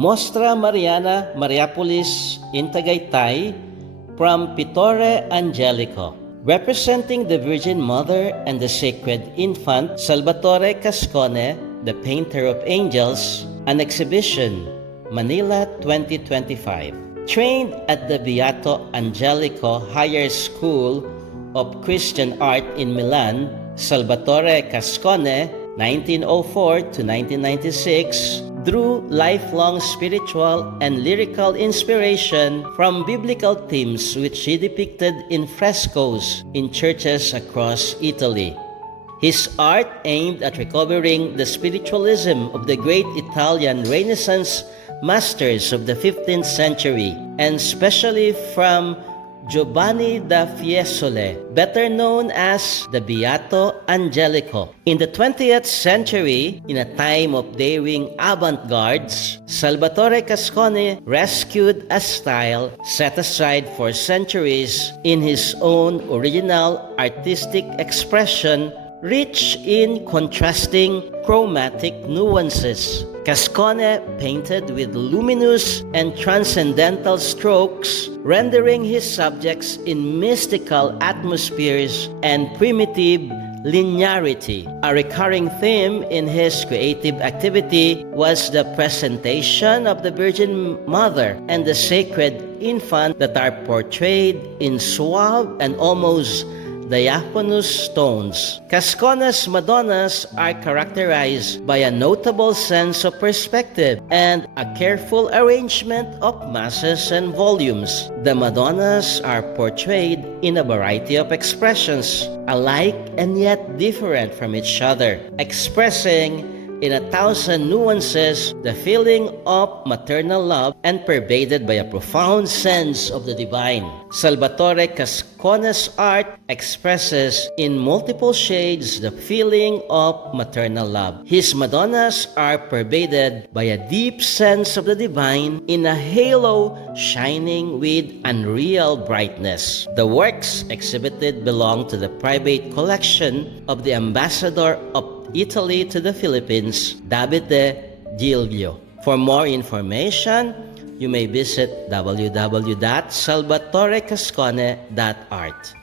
Mostra Mariana Mariapolis in Tagaytay from Pittore Angelico. Representing the Virgin Mother and the Sacred Infant, Salvatore Cascone, the Painter of Angels, an exhibition, Manila 2025. Trained at the Beato Angelico Higher School of Christian Art in Milan, Salvatore Cascone, 1904 to 1996, drew lifelong spiritual and lyrical inspiration from biblical themes which he depicted in frescoes in churches across Italy. His art aimed at recovering the spiritualism of the great Italian Renaissance masters of the 15th century, and especially from Giovanni da Fiesole, better known as the Beato Angelico. In the 20th century, in a time of daring avant-gardes, Salvatore Cascone rescued a style set aside for centuries in his own original artistic expression, rich in contrasting chromatic nuances. Cascone painted with luminous and transcendental strokes, rendering his subjects in mystical atmospheres and primitive linearity. A recurring theme in his creative activity was the presentation of the Virgin Mother and the Sacred Infant that are portrayed in suave and almost diaphanous tones. Cascone's Madonnas are characterized by a notable sense of perspective and a careful arrangement of masses and volumes. The Madonnas are portrayed in a variety of expressions, alike and yet different from each other, expressing in 1,000 nuances the feeling of maternal love and pervaded by a profound sense of the divine. Salvatore Cascone's art expresses in multiple shades the feeling of maternal love. His Madonnas are pervaded by a deep sense of the divine in a halo shining with unreal brightness. The works exhibited belong to the private collection of the ambassador of Italy to the Philippines, Davide Giglio. For more information, you may visit www.salvatorecascone.art.